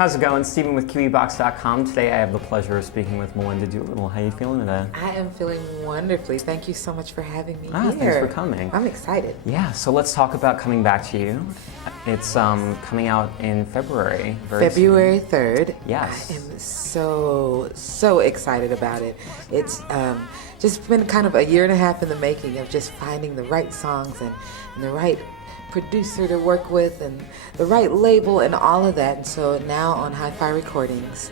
How's it going? Stephen with Kiwibox.com. Today I have the pleasure of speaking with Melinda Doolittle. How are you feeling today? I am feeling wonderfully. Thank you so much for having me here. Thanks for coming. I'm excited. Yeah, so let's talk about Coming Back to You. It's coming out in February. February 3rd. Yes. I am so excited about it. It's just been kind of a year and a half in the making of just finding the right songs and the right producer to work with and the right label and all of that. And so now on Hi-Fi Recordings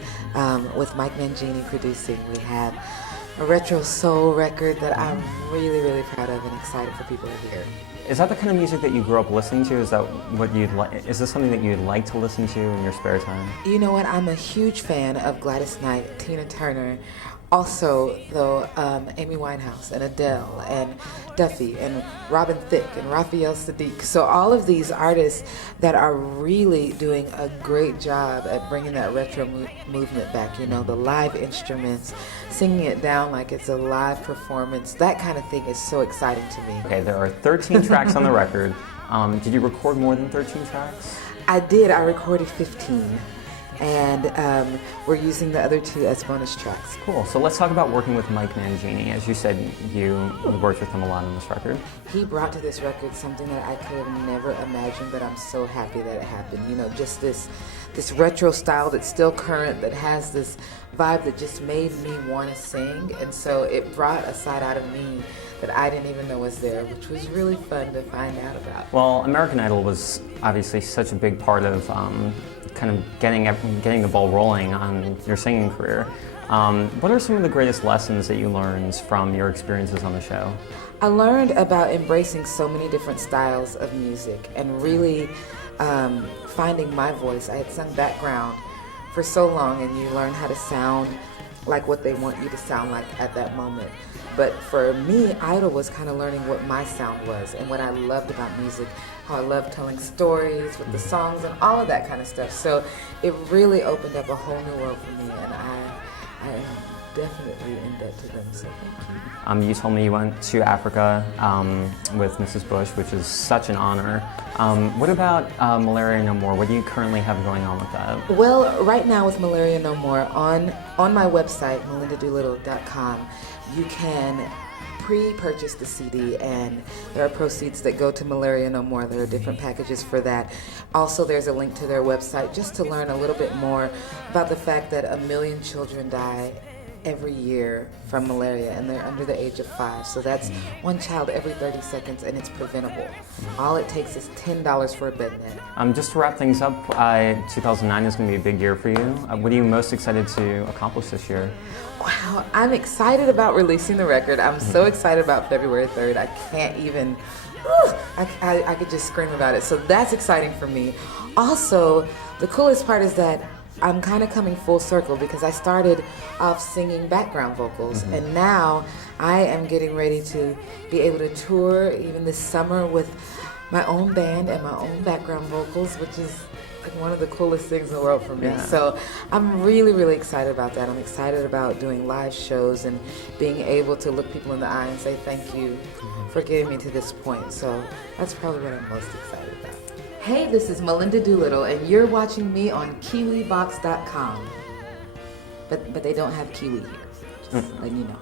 with Mike Mangini producing, we have a retro soul record that I'm really proud of and excited for people to hear. Is that the kind of music that you grew up listening to? Is that what you'd like? Is this something that you'd like to listen to in your spare time? You know what? I'm a huge fan of Gladys Knight, Tina Turner. Also, though, Amy Winehouse and Adele and Duffy and Robin Thicke and Raphael Sadiq. So all of these artists that are really doing a great job at bringing that retro movement back. You know, the live instruments, singing it down like it's a live performance. That kind of thing is so exciting to me. Okay, there are 13 tracks on the record. Did you record more than 13 tracks? I did. I recorded 15. And we're using the other 2 as bonus tracks. Cool. So let's talk about working with Mike Mangini. As you said, you worked with him a lot on this record. He brought to this record something that I could have never imagined, but I'm so happy that it happened. You know, just this retro style that's still current, that has this vibe that just made me want to sing. And so it brought a side out of me that I didn't even know was there, which was really fun to find out about. Well, American Idol was obviously such a big part of kind of getting the ball rolling on your singing career. What are some of the greatest lessons that you learned from your experiences on the show? I learned about embracing so many different styles of music and really finding my voice. I had sung background for so long, and you learn how to sound like what they want you to sound like at that moment. But for me, Idol was kind of learning what my sound was and what I loved about music, how I loved telling stories with the songs and all of that kind of stuff. So it really opened up a whole new world for me, and I am definitely in debt to them, so thank you. You told me you went to Africa with Mrs. Bush, which is such an honor. What about Malaria No More? What do you currently have going on with that? Well, right now with Malaria No More, on my website, melindadoolittle.com, you can pre-purchase the CD, and there are proceeds that go to Malaria No More. There are different packages for that. Also, there's a link to their website just to learn a little bit more about the fact that 1 million children die every year from malaria, and they're under the age of 5. So that's 1 child every 30 seconds, and it's preventable. All it takes is $10 for a bed net. Just to wrap things up, 2009 is going to be a big year for you. What are you most excited to accomplish this year? Wow, I'm excited about releasing the record. I'm so excited about February 3rd. I can't even, I could just scream about it. So that's exciting for me. Also, the coolest part is that I'm kind of coming full circle, because I started off singing background vocals, and now I am getting ready to be able to tour even this summer with my own band and my own background vocals, which is like one of the coolest things in the world for me. Yeah. So I'm really excited about that. I'm excited about doing live shows and being able to look people in the eye and say thank you for getting me to this point. So that's probably what I'm most excited about. Hey, this is Melinda Doolittle, and you're watching me on Kiwibox.com. But they don't have kiwi here. Just letting you know.